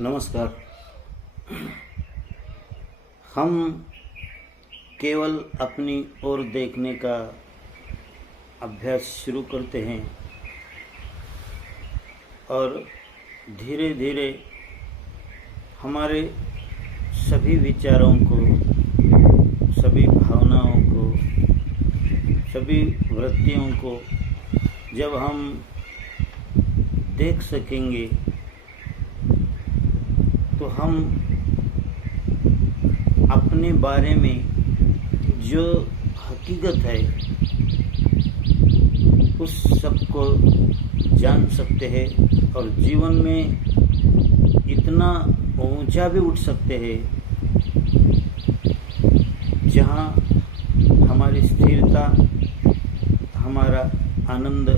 नमस्कार। हम केवल अपनी ओर देखने का अभ्यास शुरू करते हैं और धीरे धीरे हमारे सभी विचारों को, सभी भावनाओं को, सभी वृत्तियों को जब हम देख सकेंगे तो हम अपने बारे में जो हकीकत है उस सब को जान सकते हैं और जीवन में इतना ऊंचा भी उठ सकते हैं जहाँ हमारी स्थिरता, हमारा आनंद,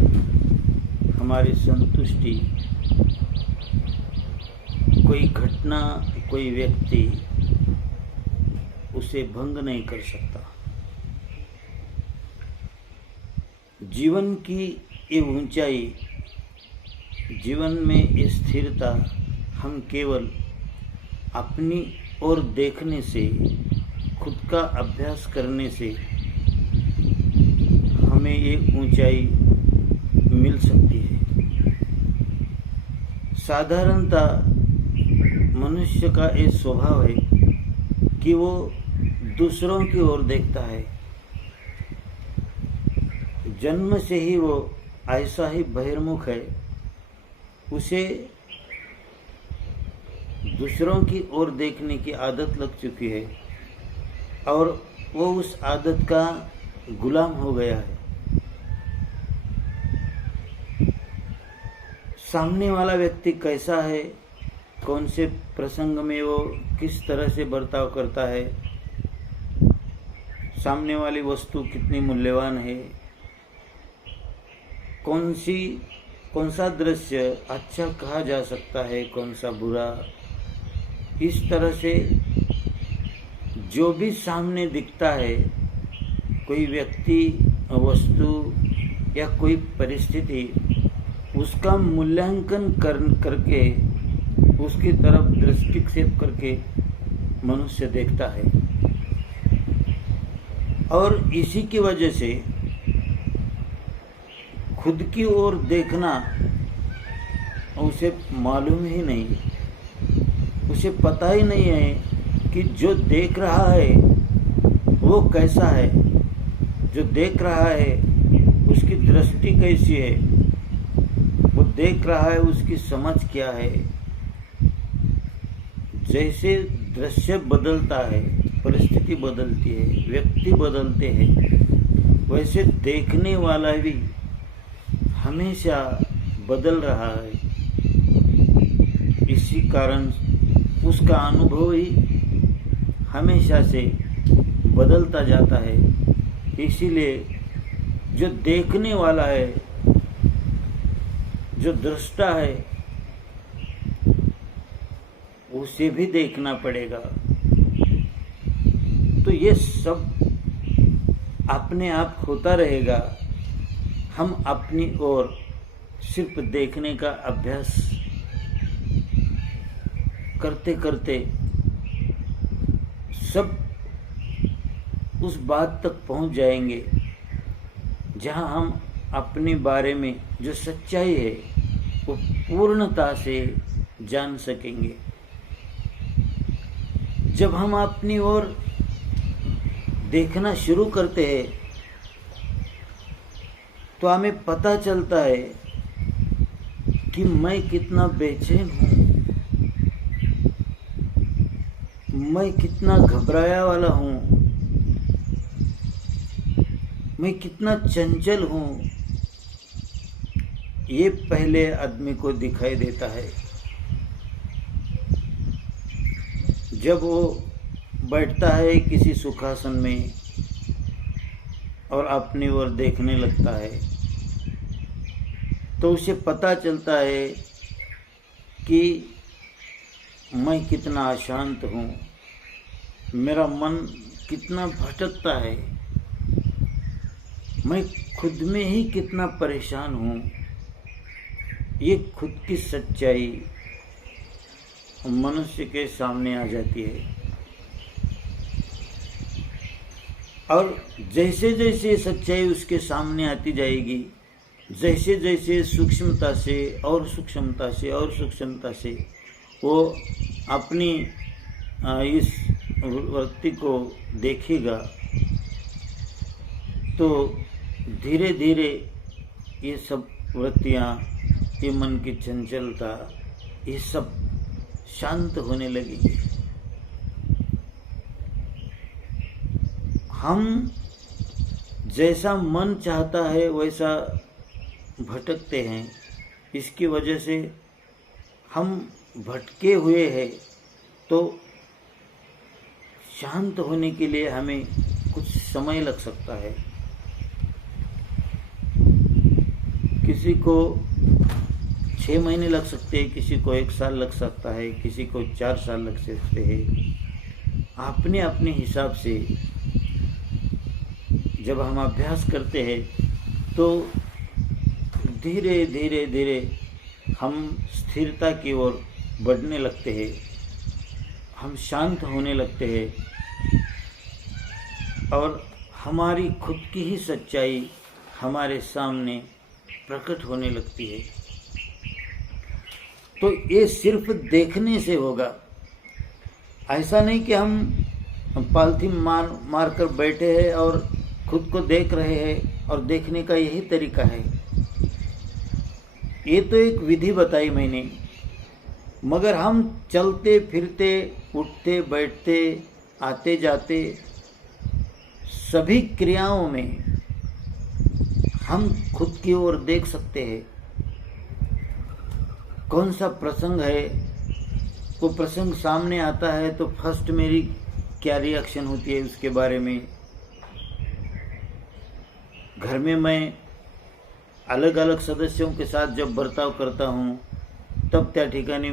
हमारी संतुष्टि, कोई घटना, कोई व्यक्ति उसे भंग नहीं कर सकता। जीवन की ये ऊंचाई, जीवन में ये स्थिरता हम केवल अपनी ओर देखने से, खुद का अभ्यास करने से हमें ये ऊंचाई मिल सकती है। साधारणतः मनुष्य का ये स्वभाव है कि वो दूसरों की ओर देखता है। जन्म से ही वो ऐसा ही बहिर्मुख है, उसे दूसरों की ओर देखने की आदत लग चुकी है और वो उस आदत का गुलाम हो गया है। सामने वाला व्यक्ति कैसा है, कौन से प्रसंग में वो किस तरह से बर्ताव करता है, सामने वाली वस्तु कितनी मूल्यवान है, कौन सा दृश्य अच्छा कहा जा सकता है, कौन सा बुरा, इस तरह से जो भी सामने दिखता है, कोई व्यक्ति, वस्तु या कोई परिस्थिति, उसका मूल्यांकन करके उसकी तरफ दृष्टिक्षेप करके मनुष्य देखता है। और इसी की वजह से खुद की ओर देखना उसे मालूम ही नहीं, उसे पता ही नहीं है कि जो देख रहा है वो कैसा है, जो देख रहा है उसकी दृष्टि कैसी है, वो देख रहा है उसकी समझ क्या है। जैसे दृश्य बदलता है, परिस्थिति बदलती है, व्यक्ति बदलते हैं, वैसे देखने वाला भी हमेशा बदल रहा है। इसी कारण उसका अनुभव ही हमेशा से बदलता जाता है। इसीलिए जो देखने वाला है, जो दृष्टा है, उसे भी देखना पड़ेगा। तो ये सब अपने आप होता रहेगा। हम अपनी ओर सिर्फ देखने का अभ्यास करते करते सब उस बात तक पहुंच जाएंगे जहां हम अपने बारे में जो सच्चाई है वो पूर्णता से जान सकेंगे। जब हम अपनी ओर देखना शुरू करते हैं तो हमें पता चलता है कि मैं कितना बेचैन हूँ, मैं कितना घबराया वाला हूँ, मैं कितना चंचल हूँ। ये पहले आदमी को दिखाई देता है। जब वो बैठता है किसी सुखासन में और अपनी ओर देखने लगता है तो उसे पता चलता है कि मैं कितना अशांत हूँ, मेरा मन कितना भटकता है, मैं खुद में ही कितना परेशान हूँ। ये खुद की सच्चाई मनुष्य के सामने आ जाती है। और जैसे जैसे सच्चाई उसके सामने आती जाएगी, जैसे जैसे सूक्ष्मता से और सूक्ष्मता से और सूक्ष्मता से वो अपनी इस वृत्ति को देखेगा, तो धीरे धीरे ये सब वृत्तियाँ, ये मन की चंचलता, ये सब शांत होने लगेगी। हम जैसा मन चाहता है वैसा भटकते हैं। इसकी वजह से हम भटके हुए हैं, तो शांत होने के लिए हमें कुछ समय लग सकता है। किसी को 6 महीने लग सकते हैं, किसी को 1 साल लग सकता है, किसी को 4 साल लग सकते हैं। अपने अपने हिसाब से जब हम अभ्यास करते हैं तो धीरे धीरे धीरे हम स्थिरता की ओर बढ़ने लगते हैं, हम शांत होने लगते हैं और हमारी खुद की ही सच्चाई हमारे सामने प्रकट होने लगती है। तो ये सिर्फ देखने से होगा। ऐसा नहीं कि हम पालथी मार कर बैठे हैं और खुद को देख रहे हैं और देखने का यही तरीका है। ये तो एक विधि बताई मैंने, मगर हम चलते फिरते, उठते बैठते, आते जाते सभी क्रियाओं में हम खुद की ओर देख सकते हैं। कौन सा प्रसंग है, वो प्रसंग सामने आता है तो फर्स्ट मेरी क्या रिएक्शन होती है उसके बारे में। घर में मैं अलग अलग सदस्यों के साथ जब बर्ताव करता हूँ, तब त्या ठिकानी,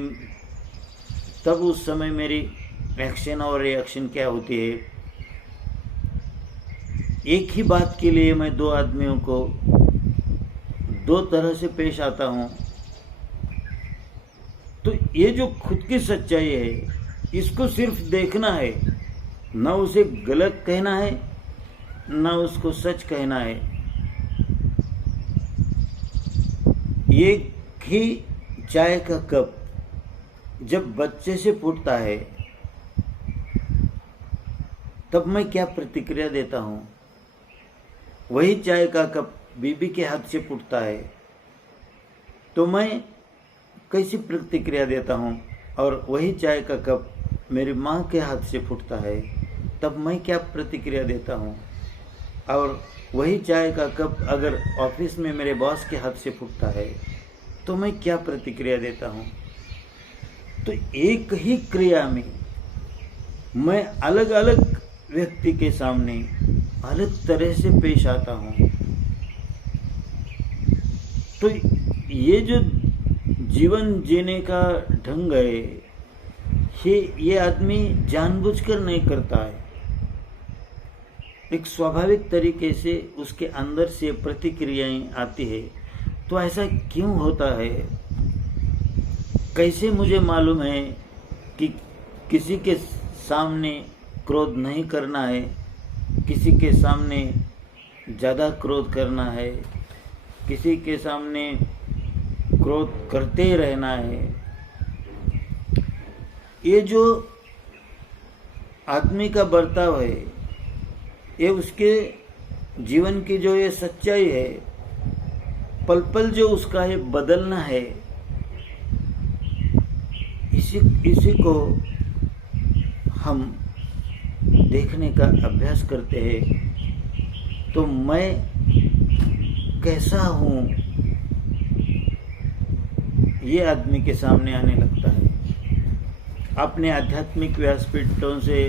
तब उस समय मेरी एक्शन और रिएक्शन क्या होती है। एक ही बात के लिए मैं 2 आदमियों को 2 तरह से पेश आता हूँ। तो ये जो खुद की सच्चाई है, इसको सिर्फ देखना है, न उसे गलत कहना है, न उसको सच कहना है। एक ही चाय का कप जब बच्चे से फूटता है, तब मैं क्या प्रतिक्रिया देता हूँ। वही चाय का कप बीबी के हाथ से फूटता है तो मैं कैसी प्रतिक्रिया देता हूँ, और वही चाय का कप मेरी माँ के हाथ से फूटता है तब मैं क्या प्रतिक्रिया देता हूँ। और वही चाय का कप अगर ऑफिस में मेरे बॉस के हाथ से फूटता है तो मैं क्या प्रतिक्रिया देता हूँ। तो एक ही क्रिया में मैं अलग अलग व्यक्ति के सामने अलग तरह से पेश आता हूँ। तो ये जो जीवन जीने का ढंग है, ये आदमी जानबूझकर नहीं करता है। एक स्वाभाविक तरीके से उसके अंदर से प्रतिक्रियाएं आती है। तो ऐसा क्यों होता है? कैसे मुझे मालूम है कि किसी के सामने क्रोध नहीं करना है, किसी के सामने ज़्यादा क्रोध करना है, किसी के सामने क्रोध करते ही रहना है? ये जो आदमी का बर्ताव है, ये उसके जीवन की जो ये सच्चाई है, पल पल जो उसका ये बदलना है, इसी को हम देखने का अभ्यास करते हैं। तो मैं कैसा हूँ, ये आदमी के सामने आने लगता है। आपने आध्यात्मिक व्यासपीठों से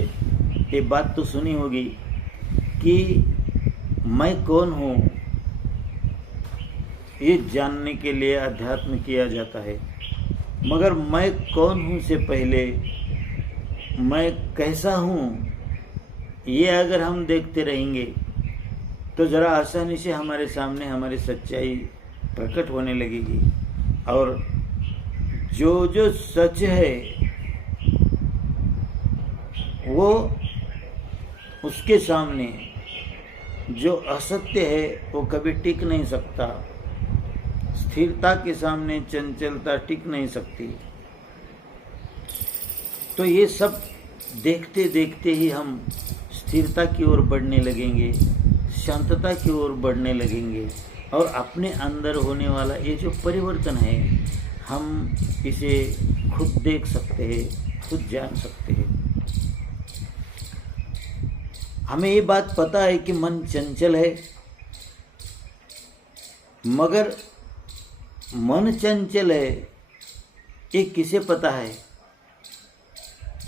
ये बात तो सुनी होगी कि मैं कौन हूँ, ये जानने के लिए अध्यात्म किया जाता है। मगर मैं कौन हूँ से पहले मैं कैसा हूँ, ये अगर हम देखते रहेंगे तो ज़रा आसानी से हमारे सामने हमारी सच्चाई प्रकट होने लगेगी। और जो जो सच है वो उसके सामने जो असत्य है वो कभी टिक नहीं सकता। स्थिरता के सामने चंचलता टिक नहीं सकती। तो ये सब देखते देखते ही हम स्थिरता की ओर बढ़ने लगेंगे, शांतता की ओर बढ़ने लगेंगे, और अपने अंदर होने वाला ये जो परिवर्तन है हम इसे खुद देख सकते हैं, खुद जान सकते हैं। हमें ये बात पता है कि मन चंचल है, मगर मन चंचल है ये किसे पता है?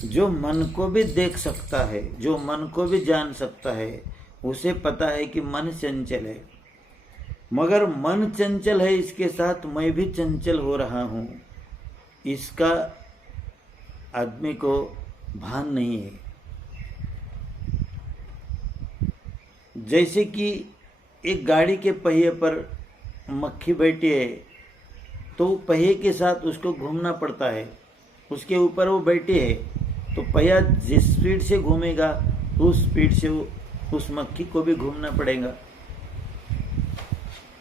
जो मन को भी देख सकता है, जो मन को भी जान सकता है, उसे पता है कि मन चंचल है। मगर मन चंचल है, इसके साथ मैं भी चंचल हो रहा हूँ, इसका आदमी को भान नहीं है। जैसे कि एक गाड़ी के पहिए पर मक्खी बैठी है, तो पहिए के साथ उसको घूमना पड़ता है। उसके ऊपर वो बैठी है, तो पहिया जिस स्पीड से घूमेगा उस स्पीड से उस मक्खी को भी घूमना पड़ेगा।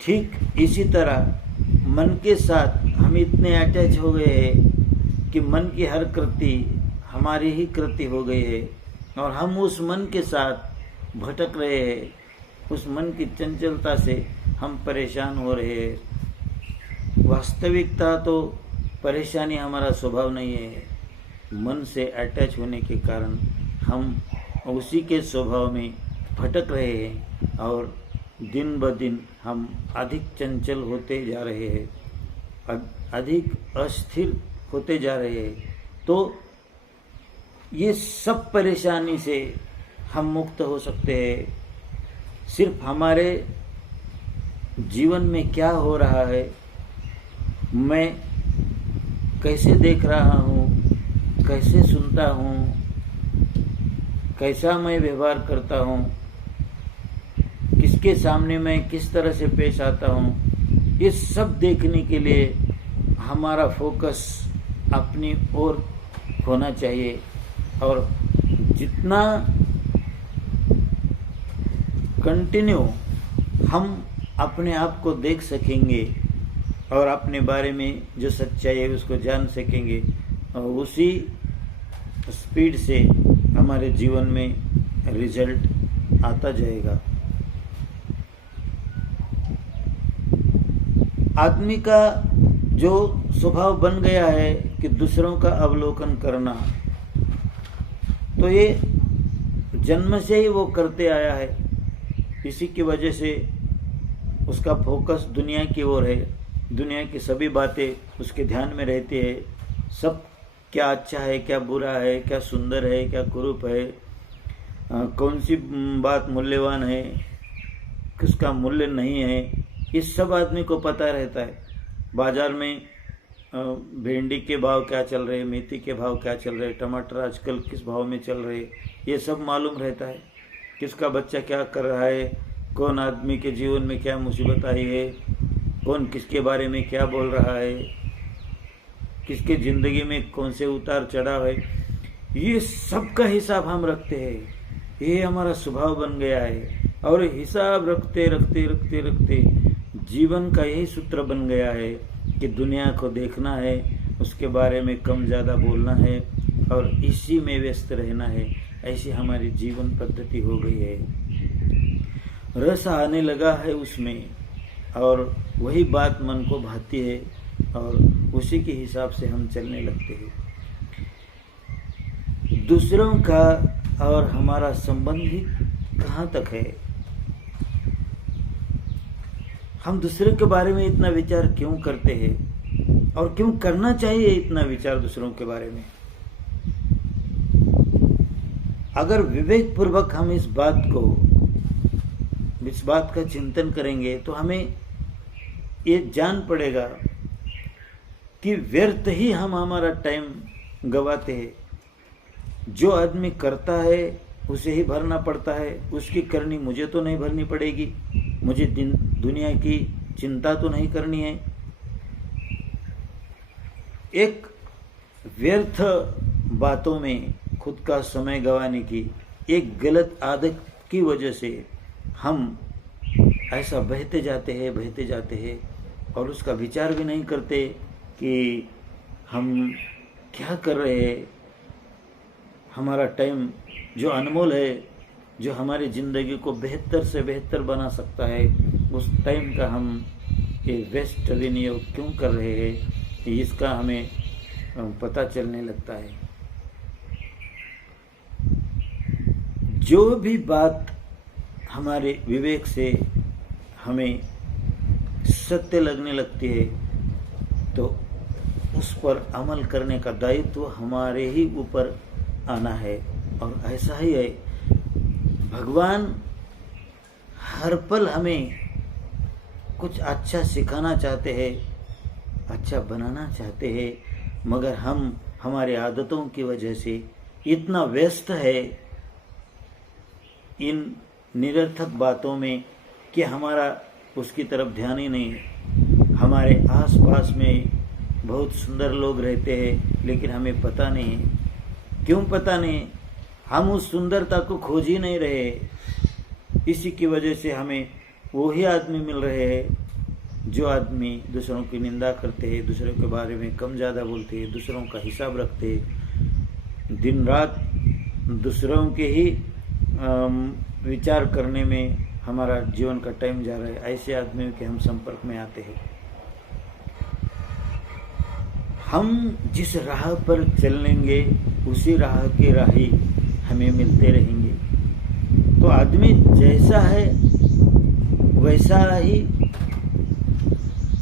ठीक इसी तरह मन के साथ हम इतने अटैच हो गए हैं कि मन की हर कृति हमारी ही कृति हो गई है, और हम उस मन के साथ भटक रहे हैं। उस मन की चंचलता से हम परेशान हो रहे हैं। वास्तविकता तो परेशानी हमारा स्वभाव नहीं है, मन से अटैच होने के कारण हम उसी के स्वभाव में भटक रहे हैं, और दिन ब दिन हम अधिक चंचल होते जा रहे हैं, अधिक अस्थिर होते जा रहे हैं। तो ये सब परेशानी से हम मुक्त हो सकते हैं। सिर्फ हमारे जीवन में क्या हो रहा है, मैं कैसे देख रहा हूँ, कैसे सुनता हूँ, कैसा मैं व्यवहार करता हूँ, किसके सामने मैं किस तरह से पेश आता हूँ, ये सब देखने के लिए हमारा फोकस अपनी ओर होना चाहिए। और जितना कंटिन्यू हम अपने आप को देख सकेंगे और अपने बारे में जो सच्चाई है उसको जान सकेंगे, और उसी स्पीड से हमारे जीवन में रिजल्ट आता जाएगा। आदमी का जो स्वभाव बन गया है कि दूसरों का अवलोकन करना, तो ये जन्म से ही वो करते आया है। इसी की वजह से उसका फोकस दुनिया की ओर है, दुनिया की सभी बातें उसके ध्यान में रहती है। सब क्या अच्छा है, क्या बुरा है, क्या सुंदर है, क्या कुरूप है, कौन सी बात मूल्यवान है, किसका मूल्य नहीं है, ये सब आदमी को पता रहता है। बाजार में भिंडी के भाव क्या चल रहे, मेथी के भाव क्या चल रहे, टमाटर आजकल किस भाव में चल रहे, ये सब मालूम रहता है। किसका बच्चा क्या कर रहा है, कौन आदमी के जीवन में क्या मुसीबत आई है, कौन किसके बारे में क्या बोल रहा है, किसके ज़िंदगी में कौन से उतार चढ़ाव है, ये सब का हिसाब हम रखते हैं। ये हमारा स्वभाव बन गया है, और हिसाब रखते रखते रखते रखते जीवन का यही सूत्र बन गया है कि दुनिया को देखना है, उसके बारे में कम ज़्यादा बोलना है और इसी में व्यस्त रहना है। ऐसी हमारी जीवन पद्धति हो गई है। रस आने लगा है उसमें, और वही बात मन को भाती है, और उसी के हिसाब से हम चलने लगते हैं। दूसरों का और हमारा संबंध ही कहाँ तक है? हम दूसरे के बारे में इतना विचार क्यों करते हैं, और क्यों करना चाहिए इतना विचार दूसरों के बारे में? अगर विवेक पूर्वक हम इस बात का चिंतन करेंगे तो हमें ये जान पड़ेगा कि व्यर्थ ही हम हमारा टाइम गवाते हैं। जो आदमी करता है उसे ही भरना पड़ता है, उसकी करनी मुझे तो नहीं भरनी पड़ेगी, मुझे दुनिया की चिंता तो नहीं करनी है। एक व्यर्थ बातों में खुद का समय गंवाने की एक गलत आदत की वजह से हम ऐसा बहते जाते हैं और उसका विचार भी नहीं करते कि हम क्या कर रहे हैं। हमारा टाइम जो अनमोल है, जो हमारी ज़िंदगी को बेहतर से बेहतर बना सकता है, उस टाइम का हम ये वेस्ट विनियोग क्यों कर रहे हैं, इसका हमें पता चलने लगता है। जो भी बात हमारे विवेक से हमें सत्य लगने लगती है तो उस पर अमल करने का दायित्व हमारे ही ऊपर आना है। और ऐसा ही है, भगवान हर पल हमें कुछ अच्छा सिखाना चाहते हैं, अच्छा बनाना चाहते हैं, मगर हम हमारे आदतों की वजह से इतना व्यस्त है इन निरर्थक बातों में कि हमारा उसकी तरफ ध्यान ही नहीं है। हमारे आसपास में बहुत सुंदर लोग रहते हैं, लेकिन हमें पता नहीं है। क्यों पता नहीं? हम उस सुंदरता को खोज ही नहीं रहे। इसी की वजह से हमें वही आदमी मिल रहे हैं जो आदमी दूसरों की निंदा करते हैं, दूसरों के बारे में कम ज़्यादा बोलते हैं, दूसरों का हिसाब रखते हैं, दिन रात दूसरों के ही विचार करने में हमारा जीवन का टाइम जा रहा है। ऐसे आदमियों के हम संपर्क में आते हैं। हम जिस राह पर चलेंगे उसी राह के राही हमें मिलते रहेंगे। तो आदमी जैसा है वैसा ही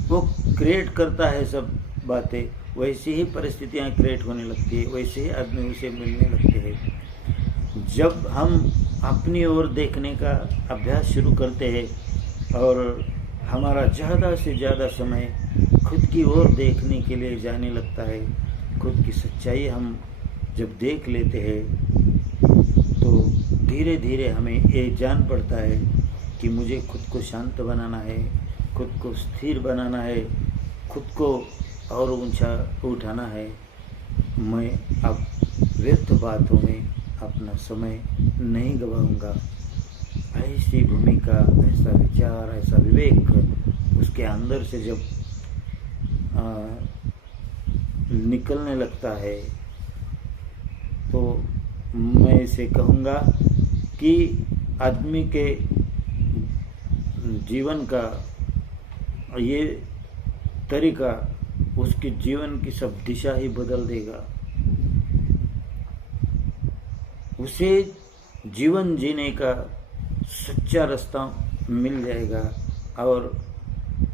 वो क्रिएट करता है, सब बातें वैसी ही परिस्थितियां क्रिएट होने लगती है, वैसे ही आदमी उसे मिलने लगते हैं। जब हम अपनी ओर देखने का अभ्यास शुरू करते हैं और हमारा ज़्यादा से ज़्यादा समय खुद की ओर देखने के लिए जाने लगता है, खुद की सच्चाई हम जब देख लेते हैं तो धीरे धीरे हमें ये जान पड़ता है कि मुझे खुद को शांत बनाना है, खुद को स्थिर बनाना है, खुद को और ऊंचा उठाना है। मैं अब व्यर्थ बातों में अपना समय नहीं गवाऊंगा। ऐसी भूमिका, ऐसा विचार, ऐसा विवेक उसके अंदर से जब निकलने लगता है तो मैं इसे कहूँगा कि आदमी के जीवन का ये तरीका उसके जीवन की सब दिशा ही बदल देगा। उसे जीवन जीने का सच्चा रास्ता मिल जाएगा और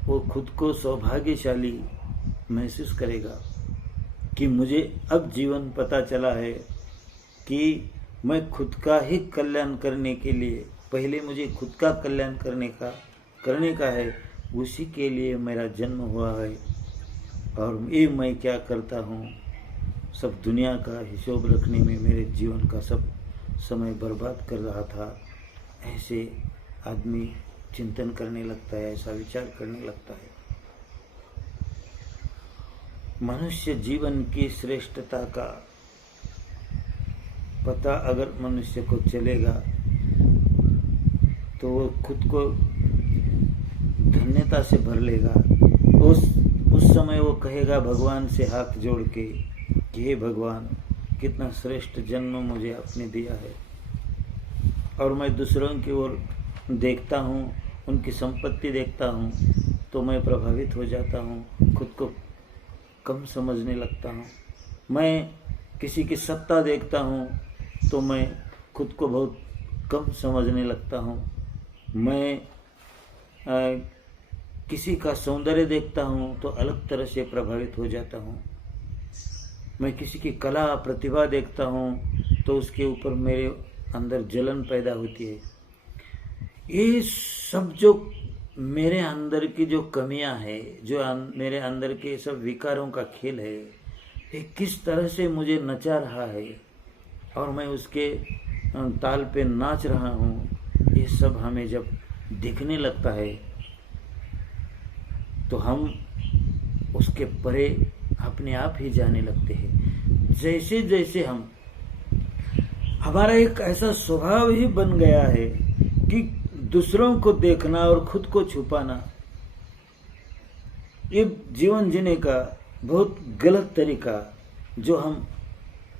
वो खुद को सौभाग्यशाली महसूस करेगा कि मुझे अब जीवन पता चला है कि मैं खुद का ही कल्याण करने के लिए, पहले मुझे खुद का कल्याण करने का है, उसी के लिए मेरा जन्म हुआ है। और ये मैं क्या करता हूँ, सब दुनिया का हिसाब रखने में मेरे जीवन का सब समय बर्बाद कर रहा था। ऐसे आदमी चिंतन करने लगता है, ऐसा विचार करने लगता है। मनुष्य जीवन की श्रेष्ठता का पता अगर मनुष्य को चलेगा तो वो खुद को धन्यता से भर लेगा। उस समय वो कहेगा भगवान से हाथ जोड़ के कि हे भगवान, कितना श्रेष्ठ जन्म मुझे आपने दिया है। और मैं दूसरों की ओर देखता हूँ, उनकी संपत्ति देखता हूँ तो मैं प्रभावित हो जाता हूँ, खुद को कम समझने लगता हूँ। मैं किसी की सत्ता देखता हूँ तो मैं खुद को बहुत कम समझने लगता हूँ। मैं किसी का सौंदर्य देखता हूँ तो अलग तरह से प्रभावित हो जाता हूँ। मैं किसी की कला प्रतिभा देखता हूँ तो उसके ऊपर मेरे अंदर जलन पैदा होती है। ये सब जो मेरे अंदर की जो कमियां है, जो मेरे अंदर के सब विकारों का खेल है, ये किस तरह से मुझे नचा रहा है और मैं उसके ताल पे नाच रहा हूँ, ये सब हमें जब दिखने लगता है तो हम उसके परे अपने आप ही जाने लगते हैं। जैसे जैसे हम हमारा एक ऐसा स्वभाव ही बन गया है कि दूसरों को देखना और खुद को छुपाना, ये जीवन जीने का बहुत गलत तरीका जो हम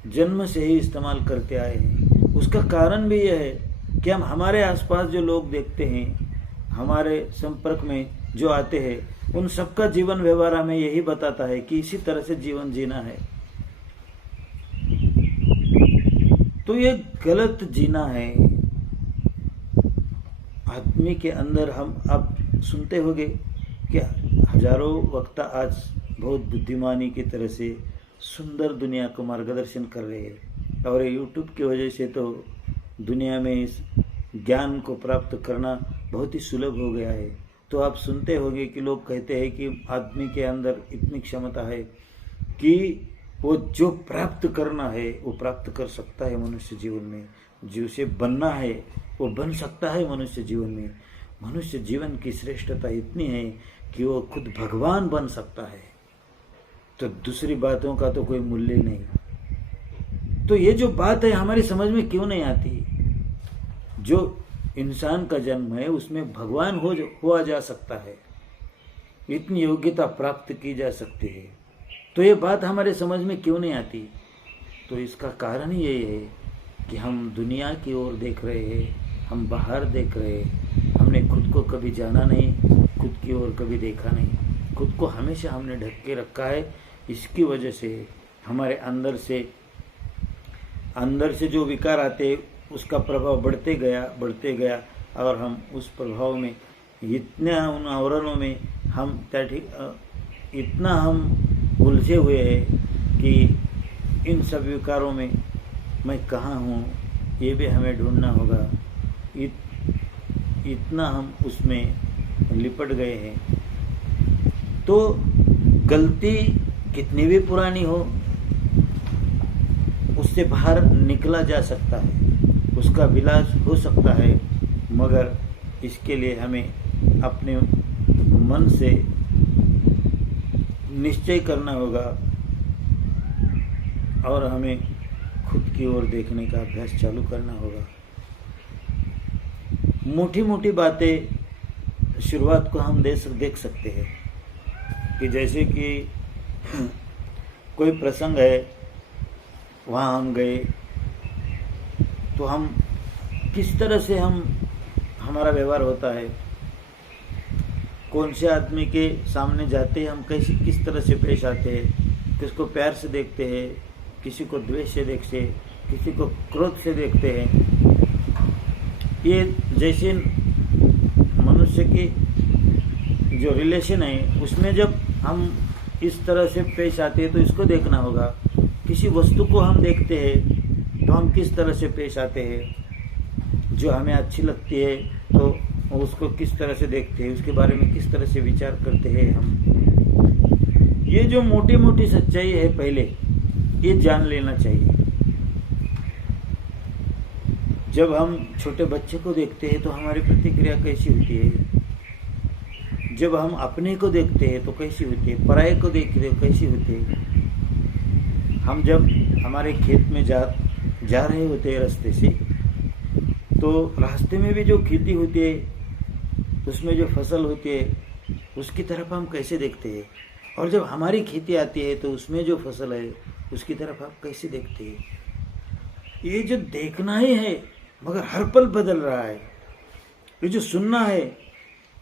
जन्म से ही इस्तेमाल करते आए हैं। उसका कारण भी यह है कि हम हमारे आसपास जो लोग देखते हैं, हमारे संपर्क में जो आते हैं, उन सबका जीवन व्यवहार हमें यही बताता है कि इसी तरह से जीवन जीना है। तो ये गलत जीना है। आदमी के अंदर हम अब सुनते होंगे कि हजारों वक्ता आज बहुत बुद्धिमानी की तरह से सुंदर दुनिया को मार्गदर्शन कर रहे हैं, और यूट्यूब की वजह से तो दुनिया में इस ज्ञान को प्राप्त करना बहुत ही सुलभ हो गया है। तो आप सुनते होंगे कि लोग कहते हैं कि आदमी के अंदर इतनी क्षमता है कि वो जो प्राप्त करना है वो प्राप्त कर सकता है मनुष्य जीवन में, जो उसे बनना है वो बन सकता है मनुष्य जीवन में। मनुष्य जीवन की श्रेष्ठता इतनी है कि वो खुद भगवान बन सकता है, तो दूसरी बातों का तो कोई मूल्य नहीं। तो ये जो बात है हमारी समझ में क्यों नहीं आती? जो इंसान का जन्म है उसमें भगवान हुआ जा सकता है, इतनी योग्यता प्राप्त की जा सकती है, तो ये बात हमारे समझ में क्यों नहीं आती? तो इसका कारण ही यही है कि हम दुनिया की ओर देख रहे हैं, हम बाहर देख रहे हैं, हमने खुद को कभी जाना नहीं, खुद की ओर कभी देखा नहीं, खुद को हमेशा हमने ढक के रखा है। इसकी वजह से हमारे अंदर से जो विकार आते उसका प्रभाव बढ़ते गया और हम उस प्रभाव में इतने उन आवरणों में हम इतना हम उलझे हुए हैं कि इन सब विकारों में मैं कहाँ हूँ ये भी हमें ढूंढना होगा। इतना हम उसमें लिपट गए हैं। तो गलती कितनी भी पुरानी हो उससे बाहर निकला जा सकता है, उसका विलास हो सकता है, मगर इसके लिए हमें अपने मन से निश्चय करना होगा और हमें खुद की ओर देखने का अभ्यास चालू करना होगा। मोटी मोटी बातें शुरुआत को हम देख सकते हैं कि जैसे कि कोई प्रसंग है, वहाँ हम गए तो हम किस तरह से हमारा व्यवहार होता है, कौन से आदमी के सामने जाते हैं हम किस तरह से पेश आते हैं, किसको प्यार से देखते हैं, किसी को द्वेष से देखते हैं, किसी को क्रोध से देखते हैं। ये जैसे मनुष्य की जो रिलेशन है उसमें जब हम इस तरह से पेश आते हैं तो इसको देखना होगा। किसी वस्तु को हम देखते हैं तो हम किस तरह से पेश आते हैं, जो हमें अच्छी लगती है तो उसको किस तरह से देखते हैं, उसके बारे में किस तरह से विचार करते हैं हम। ये जो मोटी मोटी सच्चाई है पहले ये जान लेना चाहिए। जब हम छोटे बच्चे को देखते हैं तो हमारी प्रतिक्रिया कैसी होती है, जब हम अपने को देखते हैं तो कैसी होती है, पराये को देखते हैं कैसी होती है। हम जब हमारे खेत में जा रहे होते हैं रास्ते से, तो रास्ते में भी जो खेती होती है उसमें जो फसल होती है उसकी तरफ हम कैसे देखते हैं, और जब हमारी खेती आती है तो उसमें जो फसल है उसकी तरफ आप कैसे देखते हैं। ये जो देखना ही है मगर हर पल बदल रहा है। ये जो सुनना है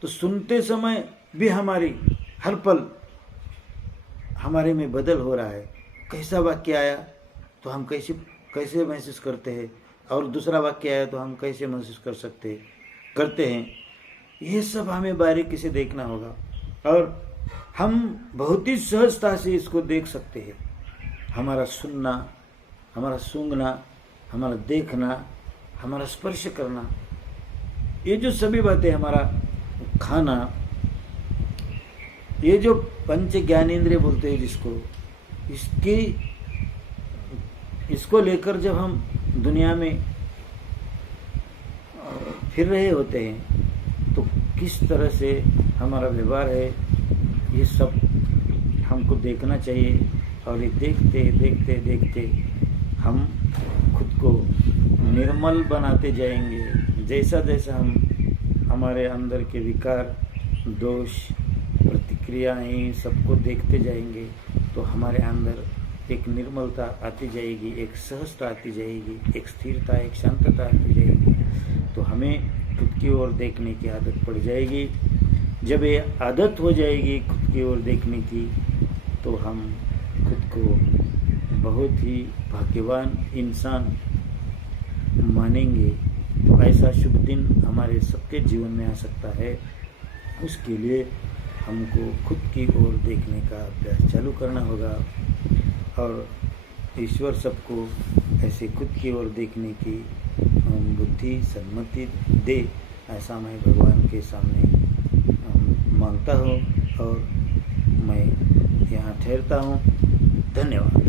तो सुनते समय भी हमारी हर पल हमारे में बदल हो रहा है। कैसा वाक्य आया तो हम कैसे महसूस करते हैं, और दूसरा वाक्य आया तो हम कैसे महसूस करते हैं। ये सब हमें बारीकी से देखना होगा और हम बहुत ही सहजता से इसको देख सकते हैं। हमारा सुनना, हमारा सूंघना, हमारा देखना, हमारा स्पर्श करना, ये जो सभी बातें, हमारा खाना, ये जो पंच ज्ञानेंद्रिय बोलते हैं जिसको, इसको लेकर जब हम दुनिया में फिर रहे होते हैं तो किस तरह से हमारा व्यवहार है ये सब हमको देखना चाहिए। और ये देखते देखते हम खुद को निर्मल बनाते जाएंगे। जैसा जैसा हम हमारे अंदर के विकार, दोष, प्रतिक्रियाएं सबको देखते जाएंगे तो हमारे अंदर एक निर्मलता आती जाएगी, एक सहजता आती जाएगी, एक स्थिरता, एक शांतता आती जाएगी। तो हमें खुद की ओर देखने की आदत पड़ जाएगी। जब ये आदत हो जाएगी खुद की ओर देखने की, तो हम खुद को बहुत ही भाग्यवान इंसान मानेंगे। तो ऐसा शुभ दिन हमारे सबके जीवन में आ सकता है। उसके लिए हमको खुद की ओर देखने का अभ्यास चालू करना होगा और ईश्वर सबको ऐसे खुद की ओर देखने की बुद्धि, सम्मति दे, ऐसा मैं भगवान के सामने मांगता हूँ और मैं यहाँ ठहरता हूँ। धन्यवाद।